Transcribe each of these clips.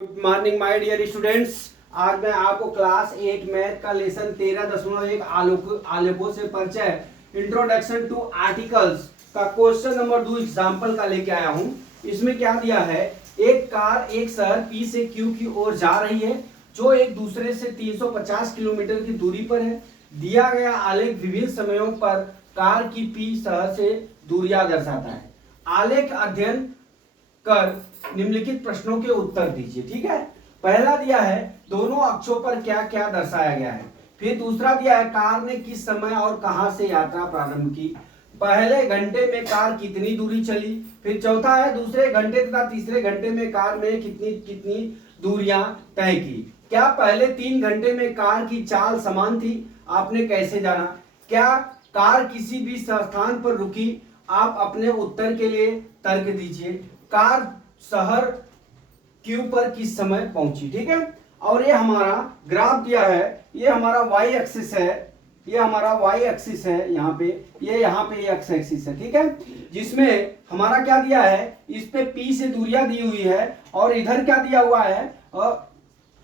Good morning my dear students. आज मैं आपको क्लास 8 मैथ का लेसन 13.1 आलेखों से परिचय इंट्रोडक्शन टू आर्टिकल्स का क्वेश्चन नंबर 2 एग्जांपल का लेके आया हूं। इसमें क्या दिया है, एक कार एक शहर P से Q की ओर जा रही है जो एक दूसरे से 350 किलोमीटर की दूरी पर है। दिया गया आलेख विभिन्न समयों पर कार की P शहर से दूरियां दर्शाता है। आलेख अध्ययन कर निम्नलिखित प्रश्नों के उत्तर दीजिए। ठीक है, पहला दिया है दोनों अक्षों पर क्या क्या दर्शाया गया है। फिर दूसरा दिया है कार ने किस समय और कहां से यात्रा प्रारंभ की। पहले घंटे में कार कितनी दूरी चली। फिर चौथा है दूसरे घंटे तथा तीसरे घंटे में कार में कितनी कितनी दूरियां तय की। क्या पहले 3 घंटे में कार की चाल समान थी, आपने कैसे जाना। क्या कार किसी भी स्थान पर रुकी, आप अपने उत्तर के लिए तर्क दीजिए। कार शहर क्यू पर किस समय पहुंची। ठीक है, और ये हमारा ग्राफ दिया है, ये हमारा वाई एक्सिस है, ये हमारा वाई एक्सिस है यहाँ पे, ये यहाँ पे एक्स एक्सिस है। ठीक है, जिसमें हमारा क्या दिया है, इस पे पी से दूरियां दी हुई है और इधर क्या दिया हुआ है, और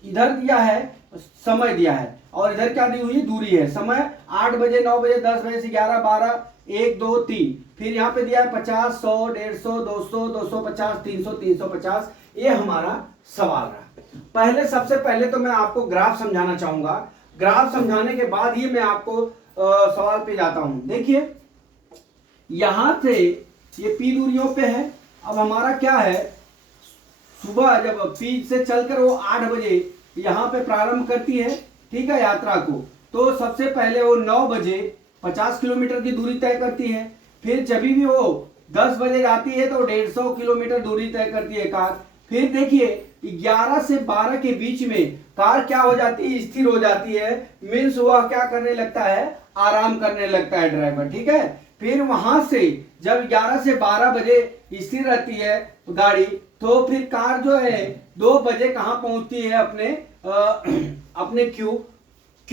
इधर दिया है समय दिया है और इधर क्या दी हुई दूरी है। समय 8 बजे 9 बजे 10 बजे से 11 12 1 2 3। फिर यहाँ पे दिया है 50 100 150 200 250 300 350। ये हमारा सवाल रहा। पहले सबसे पहले तो मैं आपको ग्राफ समझाना चाहूंगा। ग्राफ समझाने के बाद ही मैं आपको सवाल पे जाता हूं। देखिए यहां से ये पी दूरियों पे है। अब हमारा क्या है, सुबह जब पी से चलकर वो 8 बजे यहाँ पे प्रारंभ करती है, ठीक है, यात्रा को, तो सबसे पहले वो 9 बजे 50 किलोमीटर की दूरी तय करती है। फिर जब भी वो 10 बजे जाती है तो 150 किलोमीटर दूरी तय करती है कार। फिर देखिए 11 से 12 के बीच में कार क्या हो जाती है, स्थिर हो जाती है। मीन्स वह क्या करने लगता है, आराम करने लगता है ड्राइवर। ठीक है, फिर वहां से जब 11 से 12 बजे स्थिर रहती है गाड़ी, तो फिर कार जो है 2 बजे कहां पहुंचती है, अपने क्यू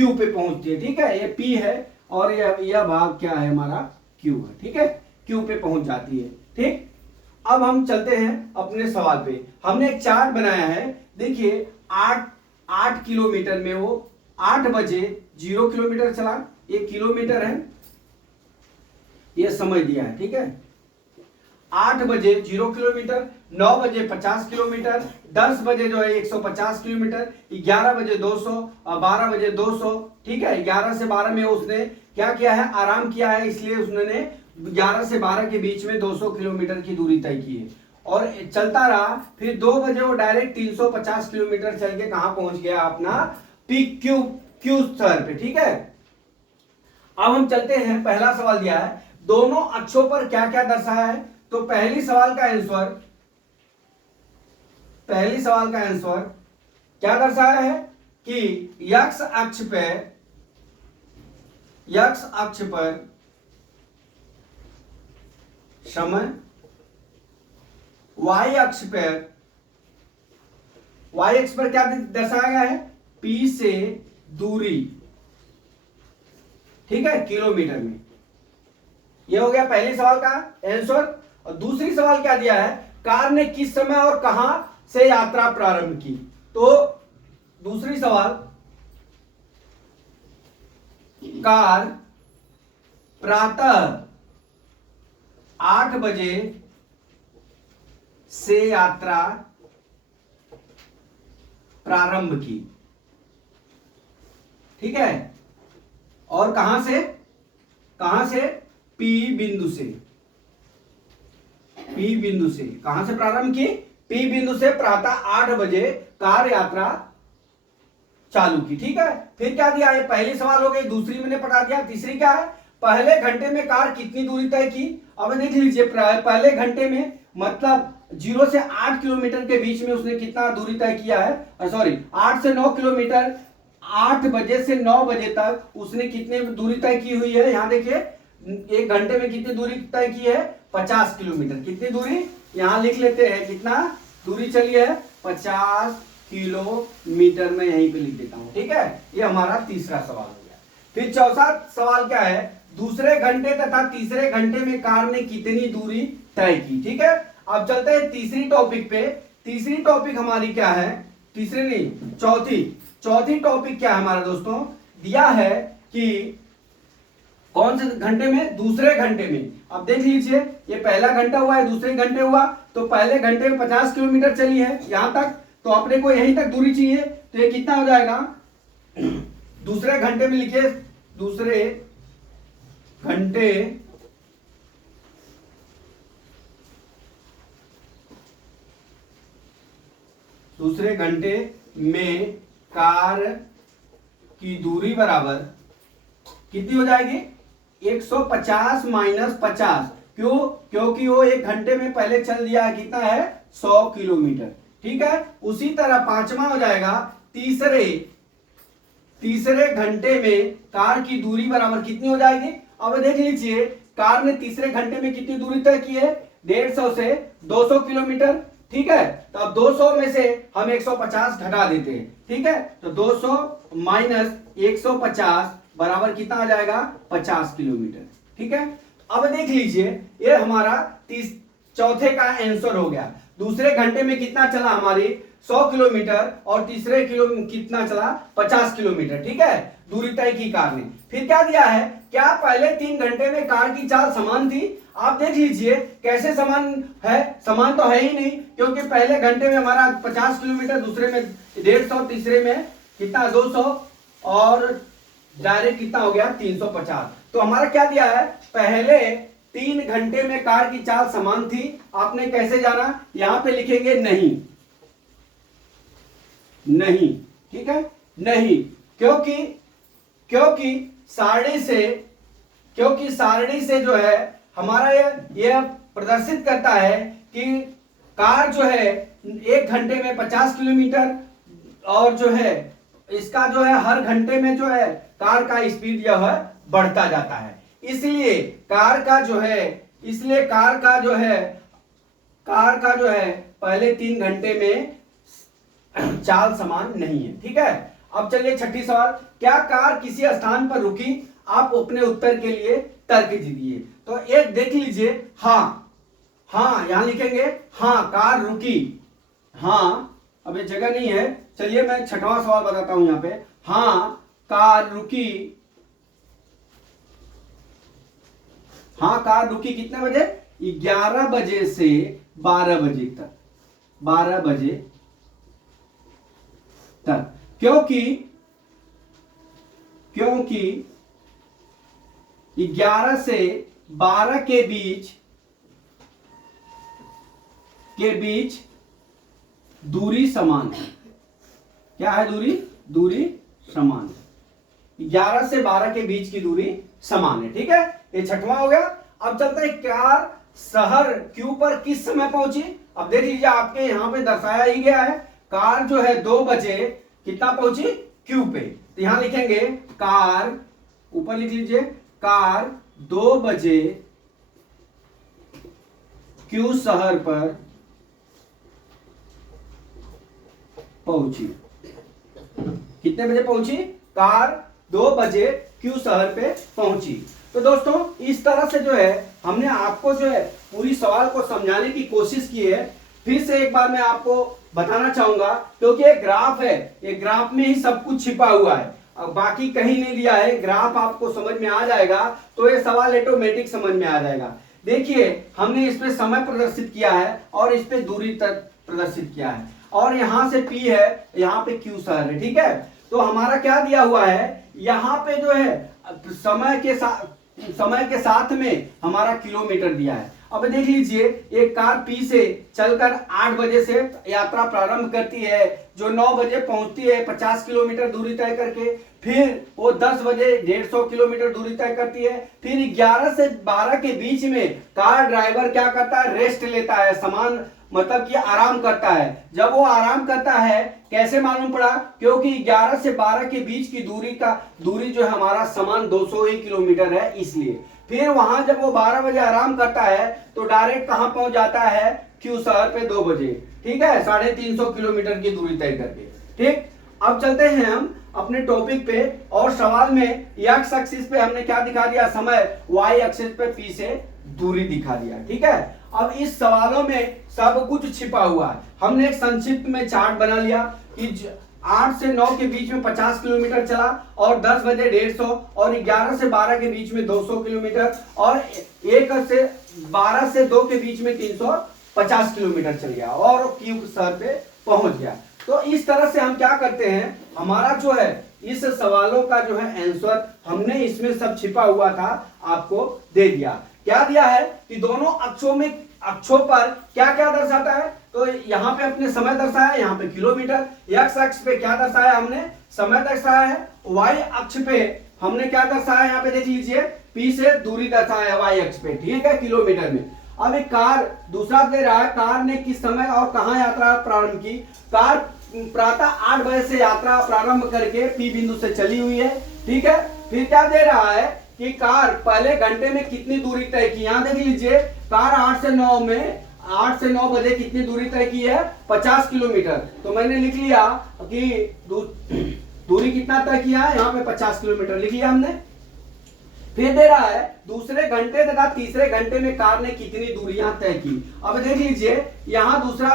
पे पहुंचती है। ठीक है, ये पी है और यह भाग क्या है, हमारा क्यू है। ठीक है, क्यू पे पहुंच जाती है। ठीक, अब हम चलते हैं अपने सवाल पे। हमने एक चार्ट बनाया है। देखिए 8 किलोमीटर में वो 8 बजे 0 किलोमीटर चला, 1 किलोमीटर है, ये समय दिया है। ठीक है, 8 बजे 0 किलोमीटर, 9 बजे 50 किलोमीटर, 10 बजे जो है 150 किलोमीटर, 11 बजे 200 और 12 बजे 200। ठीक है, 11 से 12 में उसने क्या किया है, आराम किया है, इसलिए उसने 11 से 12 के बीच में 200 किलोमीटर की दूरी तय की है और चलता रहा। फिर 2 बजे वो डायरेक्ट 350 किलोमीटर चल के कहां पहुंच गया, अपना पीक क्यू स्तर पे। ठीक है, अब हम चलते हैं, पहला सवाल दिया है दोनों अक्षों पर क्या क्या दर्शाया है। तो पहली सवाल का आंसर क्या दर्शाया है कि x अक्ष पर समय, y अक्ष पर क्या दर्शाया गया है, P से दूरी। ठीक है, किलोमीटर में। यह हो गया पहले सवाल का आंसर। और दूसरी सवाल क्या दिया है, कार ने किस समय और कहां से यात्रा प्रारंभ की। तो दूसरी सवाल, कार प्रातः 8 बजे से यात्रा प्रारंभ की। ठीक है, और कहां से पी बिंदु से कहां से प्रारंभ की, पी बिंदु से प्रातः 8 बजे कार यात्रा चालू की। ठीक है, फिर क्या दिया है, पहली सवाल हो गई, दूसरी मैंने पढ़ा दिया। तीसरी क्या है, पहले घंटे में कार कितनी दूरी तय की। अब देख लीजिए, पहले घंटे में मतलब 0 से 8 किलोमीटर के बीच में उसने कितना दूरी तय किया है, सॉरी 8 से 9 किलोमीटर। 8 बजे से 9 बजे तक उसने कितनी दूरी तय की हुई है, यहां देखिए 1 घंटे में कितनी दूरी तय की है, 50 किलोमीटर। कितनी दूरी यहां लिख लेते हैं, कितना दूरी चली है, 50 किलोमीटर में यहीं पे लिख देता हूं। ठीक है, ये हमारा तीसरा सवाल हो गया। फिर चौथा सवाल क्या है, दूसरे घंटे तथा तीसरे घंटे में कार ने कितनी दूरी तय की। ठीक है, अब चलते हैं तीसरी टॉपिक पे। तीसरी टॉपिक हमारी क्या है, तीसरे नहीं, चौथी टॉपिक क्या है हमारा दोस्तों, दिया है कि कौन से घंटे में, दूसरे घंटे में। अब देख लीजिए, ये पहला घंटा हुआ है, दूसरे घंटे हुआ, तो पहले घंटे में 50 किलोमीटर चली है यहां तक, तो अपने को यहीं तक दूरी चाहिए, तो ये कितना हो जाएगा, दूसरे घंटे में लिखिए, दूसरे घंटे में कार की दूरी बराबर कितनी हो जाएगी, 150 माइनस 50। क्यों, क्योंकि वो एक घंटे में पहले चल दिया है, कितना है, 100 किलोमीटर। ठीक है, उसी तरह पांचवा हो जाएगा, तीसरे घंटे में कार की दूरी बराबर कितनी हो जाएगी। अब देख लीजिए, कार ने तीसरे घंटे में कितनी दूरी तय की है, 150 से 200 किलोमीटर। ठीक है, तो अब 200 में से हम 150 घटा देते हैं। ठीक है, तो 200 माइनस 150 बराबर कितना आ जाएगा, 50 किलोमीटर। ठीक है, अब देख लीजिए, ये हमारा चौथे का आंसर हो गया। दूसरे घंटे में कितना चला, हमारी 100 किलोमीटर, और तीसरे कितना चला, 50 किलोमीटर। ठीक है, दूरी तय की कार ने। फिर क्या दिया है, क्या पहले 3 घंटे में कार की चाल समान थी। आप देख लीजिए कैसे समान है, समान तो है ही नहीं, क्योंकि पहले घंटे में हमारा 50 किलोमीटर, दूसरे में 150, तीसरे में कितना 200, और डायरेक्ट कितना हो गया 350। तो हमारा क्या दिया है, पहले 3 घंटे में कार की चाल समान थी। आपने कैसे जाना, यहां पे लिखेंगे नहीं, ठीक है, नहीं, क्योंकि सारणी से जो है हमारा ये प्रदर्शित करता है कि कार जो है 1 घंटे में 50 किलोमीटर, और जो है इसका जो है हर घंटे में जो है कार का स्पीड जो है बढ़ता जाता है। इसलिए कार का जो है पहले 3 घंटे में चाल समान नहीं है। ठीक है, अब चलिए छठी सवाल, क्या कार किसी स्थान पर रुकी। आप अपने उत्तर के लिए तर्क दीजिए। तो एक देख लीजिए, हाँ, यहां लिखेंगे, हाँ कार रुकी। हाँ, अब ये जगह नहीं है, चलिए मैं छठवां सवाल बताता हूं यहां पे। हाँ कार रुकी, कितने बजे, 11 बजे से 12 बजे तक, 12 बजे तक, क्योंकि 11 से 12 के बीच दूरी समान है। क्या है, दूरी समान है, 11 से 12 के बीच की दूरी समान है। ठीक है, ये छठवां हो गया। अब चलते हैं, कार शहर क्यू पर किस समय पहुंची। अब देख लीजिए, आपके यहां पे दर्शाया ही गया है, कार जो है 2 बजे कितना पहुंची, क्यू पे। तो यहां लिखेंगे कार, ऊपर लिख लीजिए, कार 2 बजे क्यू शहर पर पहुंची। कितने बजे पहुंची, कार 2 बजे क्यू शहर पे पहुंची। तो दोस्तों, इस तरह से जो है हमने आपको जो है पूरी सवाल को समझाने की कोशिश की है। फिर से एक बार मैं आपको बताना चाहूंगा, क्योंकि एक ग्राफ है, एक ग्राफ में ही सब कुछ छिपा हुआ है, अब बाकी कहीं नहीं दिया है। ग्राफ आपको समझ में आ जाएगा तो ये सवाल ऑटोमेटिक समझ में आ जाएगा। देखिए, हमने इस पे समय प्रदर्शित किया है और इस पे दूरी तक प्रदर्शित किया है, और यहां से P है, यहां पे Q शहर है। ठीक है, तो हमारा क्या दिया हुआ है, यहां पे जो है समय के साथ में हमारा किलोमीटर दिया है। अब देख लीजिए, एक कार P से चलकर 8 बजे से यात्रा प्रारंभ करती है, जो 9 बजे पहुंचती है 50 किलोमीटर दूरी तय करके, फिर वो 10 बजे 150 किलोमीटर दूरी तय करती है। फिर 11 से 12 के बीच में कार ड्राइवर क्या करता है, रेस्ट लेता है, समान मतलब कि आराम करता है। जब वो आराम करता है, कैसे मालूम पड़ा, क्योंकि 11 से 12 के बीच की दूरी जो है हमारा समान 200 ही किलोमीटर है, इसलिए। फिर वहां जब वो 12 बजे आराम करता है तो डायरेक्ट कहां पहुंच जाता है, क्यू शहर पे 2 बजे। ठीक है, 350 किलोमीटर की दूरी तय करके। ठीक, अब चलते हैं हम अपने टॉपिक पे, और सवाल में एक्स एक्सिस पे हमने क्या दिखा दिया, समय, वाई एक्सिस पे P से दूरी दिखा दिया। ठीक है, अब इस सवालों में सब कुछ छिपा हुआ है। हमने एक संक्षिप्त में चार्ट बना लिया कि 8 से 9 के बीच में 50 किलोमीटर चला और 10 बजे 150 और 11 से 12 के बीच में 200 किलोमीटर और 1 से 12 से 2 के बीच में 350 किलोमीटर चल गया और क्यूब शहर पे पहुंच गया। तो इस तरह से हम क्या करते हैं, हमारा जो है इस सवालों का जो है आंसर हमने इसमें सब छिपा हुआ था आपको दे दिया। क्या दिया है कि दोनों अक्षों पर क्या क्या दर्शाता है, तो यहाँ पे अपने समय दर्शाया, यहाँ पे किलोमीटर। एक्स अक्ष पे क्या दर्शाया हमने, समय दर्शाया है। वाई अक्ष पे हमने क्या दर्शाया, यहाँ पे देख लीजिए पी से दूरी दर्शाया है वाई अक्ष पे, ठीक है, किलोमीटर में। अब एक कार दूसरा दे रहा है, कार ने किस समय और कहां यात्रा प्रारंभ की। कार प्रातः 8 बजे से यात्रा प्रारंभ करके पी बिंदु से चली हुई है, ठीक है। फिर क्या दे रहा है कि कार पहले घंटे में कितनी दूरी तय की। यहां देख लीजिए कार 8 से 9 बजे कितनी दूरी तय की है, 50 किलोमीटर। तो मैंने लिख लिया कि दूरी कितना तय किया है, यहाँ पे 50 किलोमीटर लिख लिया हमने। फिर दे रहा है दूसरे घंटे तथा तीसरे घंटे में कार ने कितनी दूरियां तय की। अब देख लीजिए यहाँ दूसरा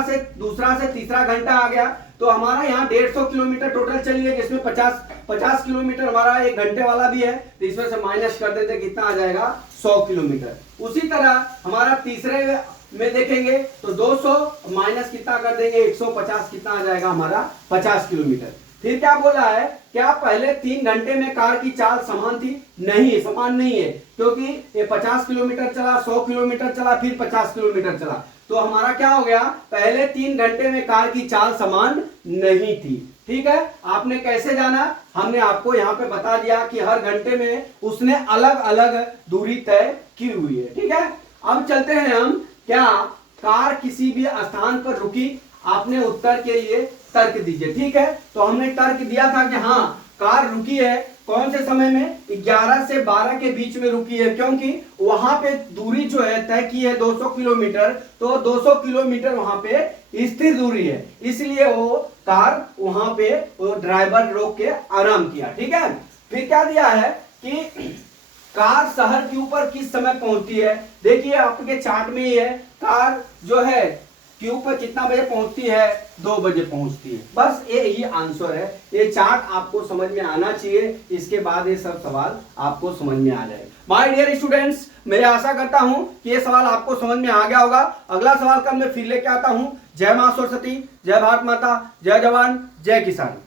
से तीसरा घंटा आ गया, तो हमारा यहाँ 150 किलोमीटर टोटल चली है, जिसमें 50 किलोमीटर हमारा एक घंटे वाला भी है, तो इसमें से माइनस कर देते कितना आ जाएगा, 100 किलोमीटर। उसी तरह हमारा तीसरे में देखेंगे तो 200 माइनस कितना कर देंगे, 150 कितना आ जाएगा हमारा 50 किलोमीटर। फिर क्या बोला है, क्या पहले 3 घंटे में कार की चाल समान थी, नहीं, समान नहीं है, क्योंकि ये 50 किलोमीटर चला, 100 किलोमीटर चला, फिर 50 किलोमीटर चला। तो हमारा क्या हो गया, पहले 3 घंटे में कार की चाल समान नहीं थी, ठीक है। आपने कैसे जाना, हमने आपको यहाँ पे बता दिया कि हर घंटे में उसने अलग अलग दूरी तय की हुई है, ठीक है। अब चलते हैं हम, क्या कार किसी भी स्थान पर रुकी, आपने उत्तर के लिए तर्क दीजिए, ठीक है। तो हमने तर्क दिया था कि हाँ कार रुकी है, कौन से समय में, 11 से 12 के बीच में रुकी है, क्योंकि वहां पे दूरी जो है तय की है 200 किलोमीटर, तो 200 किलोमीटर वहां पे स्थिर दूरी है, इसलिए वो कार वहां पे वो ड्राइवर रोक के आराम किया, ठीक है। फिर क्या दिया है कि कार शहर के ऊपर किस समय पहुंचती है, देखिए आपके चार्ट में ही है, कार जो है क्यू पर कितना बजे पहुंचती है, 2 बजे पहुंचती है। बस ये ही आंसर है, ये चार्ट आपको समझ में आना चाहिए, इसके बाद ये सब सवाल आपको समझ में आ जाए। माय डियर स्टूडेंट्स, मैं आशा करता हूं कि ये सवाल आपको समझ में आ गया होगा। अगला सवाल कल मैं फिर लेके आता हूं। जय मां सरस्वती, जय भारत माता, जय जवान, जय किसान।